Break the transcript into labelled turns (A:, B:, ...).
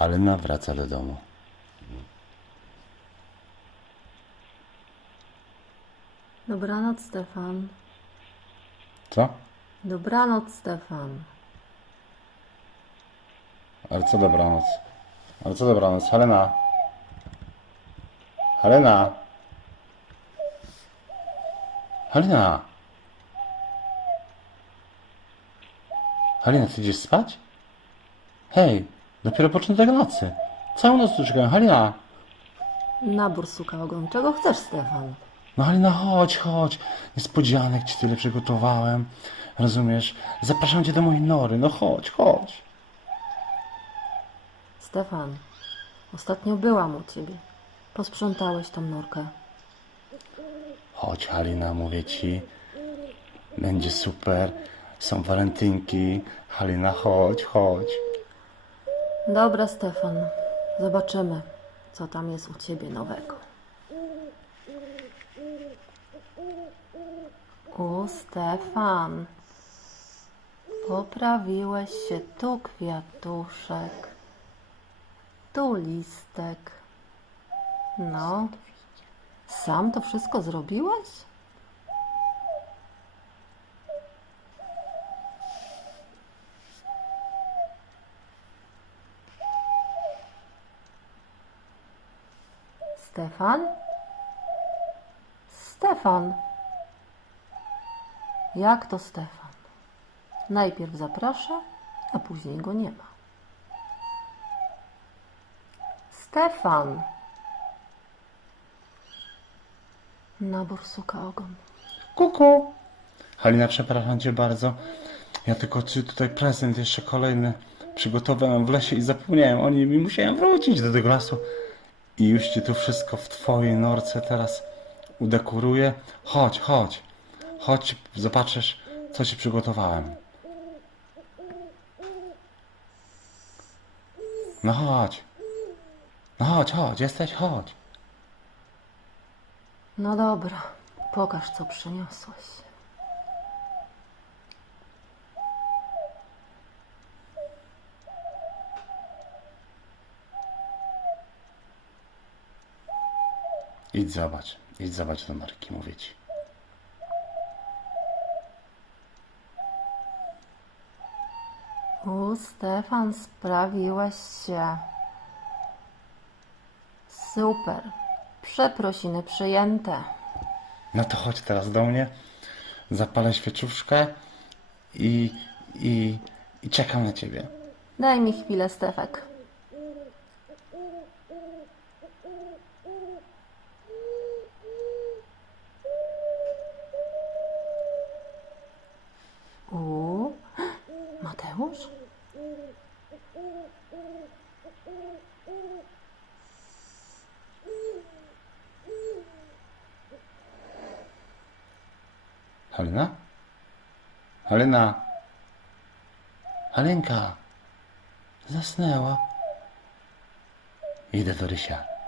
A: Halina wraca do domu.
B: Dobranoc, Stefan. Co? Dobranoc, Stefan.
A: Ale co dobranoc? Ale co dobranoc? Halena! Halena! Halina! Halina, ty idziesz spać? Hej, dopiero początek nocy. Całą noc tu czekałem. Halina!
B: Nabór suka ogon. Czego chcesz, Stefan?
A: No Halina, chodź, chodź. Niespodzianek ci tyle przygotowałem. Rozumiesz? Zapraszam cię do mojej nory. No chodź, chodź.
B: Stefan, ostatnio byłam u ciebie. Posprzątałeś tą norkę.
A: Chodź, Halina, mówię ci. Będzie super. Są walentynki. Halina, chodź, chodź.
B: Dobra, Stefan. Zobaczymy, co tam jest u ciebie nowego. O, Stefan. Poprawiłeś się. Tu kwiatuszek. Tu listek. No. Sam to wszystko zrobiłeś? Stefan? Stefan? Jak to Stefan? Najpierw zaprasza, a później go nie ma. Stefan! Nabór suka ogon.
A: Kuku. Halina, przepraszam cię bardzo. Ja tylko tutaj prezent jeszcze kolejny przygotowałem w lesie i zapomniałem o nim i musiałem wrócić do tego lasu. I już ci tu wszystko w twojej norce teraz udekoruję. Chodź, chodź. Chodź, zobaczysz, co ci przygotowałem. No chodź. No chodź, chodź, jesteś, chodź.
B: No dobra, pokaż co przyniosłeś.
A: Idź zobacz, idź zobacz do Marki, mówię ci.
B: U, Stefan, sprawiłeś się. Super. Przeprosiny przyjęte.
A: No to chodź teraz do mnie, zapalę świeczuszkę i, i, i czekam na ciebie.
B: Daj mi chwilę, Stefek. U, Mateusz?
A: Halina? Halina? Halinka? Zasnęła. Idę do Rysia.